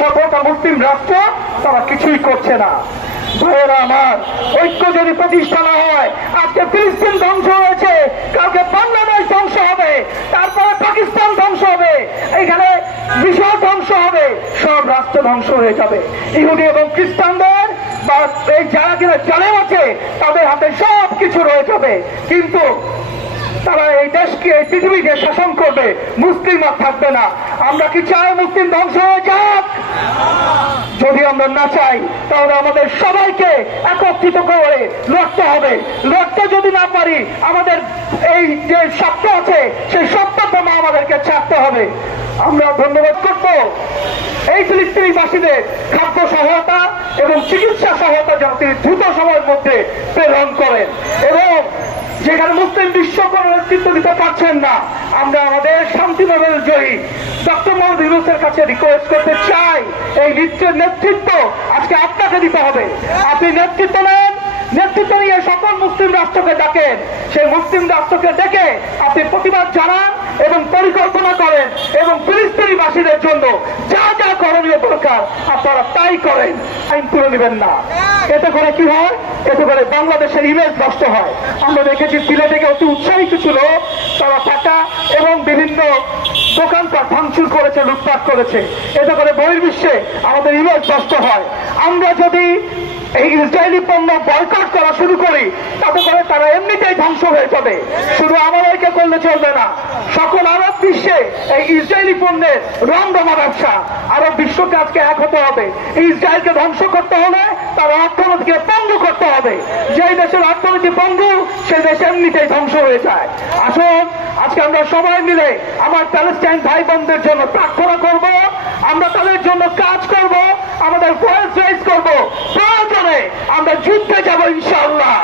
সভ্যতা মুসলিম রাষ্ট্র তারা কিছুই করছে না। ভাইয়েরা আমার, ঐক্য যদি প্রতিষ্ঠা না হয়, আজকে ফিলিস্তিন ধ্বংস হয়েছে, কালকে বাংলাদেশ ধ্বংস হবে, তারপরে পাকিস্তান ধ্বংস হবে, এখানে মিশর ধ্বংস হবে, সব রাষ্ট্র ধ্বংস হয়ে যাবে। ইহুদি এবং খ্রিস্টানদের বা এই যারা কিনা জালেম আছে তাদের হাতে সব কিছু রয়ে যাবে, কিন্তু তারা এই দেশকে, এই পৃথিবীকে শাসন করবে, মুসলিম আর থাকবে না। আমরা কি চাই মুসলিম ধ্বংস হয়ে যাক? যদি আমরা না চাই তাহলে আমাদের সবাইকে একত্রিত করে লড়তে হবে। লড়তে যদি না পারি, আমাদের এই যে সত্য আছে সেই সত্যটা আমাদেরকে ছাড়তে হবে। আমরা ধন্যবাদ করব এই ফিলিস্তিনিবাসীদের খাদ্য সহায়তা এবং চিকিৎসা সহায়তা যেন তিনি দ্রুত সময়ের মধ্যে প্রেরণ করেন, এবং যেখানে মুসলিম বিশ্ব কোনো নেতৃত্ব দিতে পারছেন না, আমরা আমাদের শান্তি নোবেল জয়ী ডক্টর মোহাম্মদ ইউনূসের কাছে রিকোয়েস্ট করতে চাই, এই নেতৃত্ব আজকে আপনাকে দিতে হবে। আপনি নেতৃত্ব নেন, নেতৃত্ব নিয়ে সকল মুসলিম রাষ্ট্রকে ডাকেন, সেই মুসলিম রাষ্ট্রকে ডেকে আপনি প্রতিবাদ জানান এবং পরিকল্পনা করেন, এবং ফিলিস্তিনিবাসীদের জন্য যা যা করণীয় দরকার আপনারা তাই করেন, আইন তুলে নেবেন না। এতে করে কি হয়? এতে করে বাংলাদেশের ইমেজ নষ্ট হয়। আমরা দেখেছি সিলেটে অতি উৎসাহিত ছিল, তারা টাকা এবং বিভিন্ন দোকানপাট ভাঙচুর করেছে, লুটপাট করেছে, এতে করে বহির্বিশ্বে আমাদের ইমেজ নষ্ট হয়। আমরা যদি এই ইসরায়েলি পণ্য বয়কট করা শুরু করি, তাতে করে তারা এমনিতেই ধ্বংস হয়ে যাবে। শুধু আমাদেরকে করলে চলবে না, সকল আরব বিশ্বে এই ইসরায়েলি পণ্যের রমরমা ব্যবসা। আরব বিশ্বকে আজকে এক হতে হবে। ইসরায়েলকে ধ্বংস করতে হলে তার অর্থনীতিকে পঙ্গু করতে হবে। যেই দেশের অর্থনীতি পঙ্গু, সেই দেশ এমনিতেই ধ্বংস হয়ে যায়। আসুন আজকে আমরা সবাই মিলে আমার প্যালেস্টাইন ভাই বোনদের জন্য প্রার্থনা করব, আমরা তাদের জন্য কাজ করব, আমাদের ভয়েস রেজ করব, প্রয়োজনে আমরা যুদ্ধে যাব ইনশাআল্লাহ।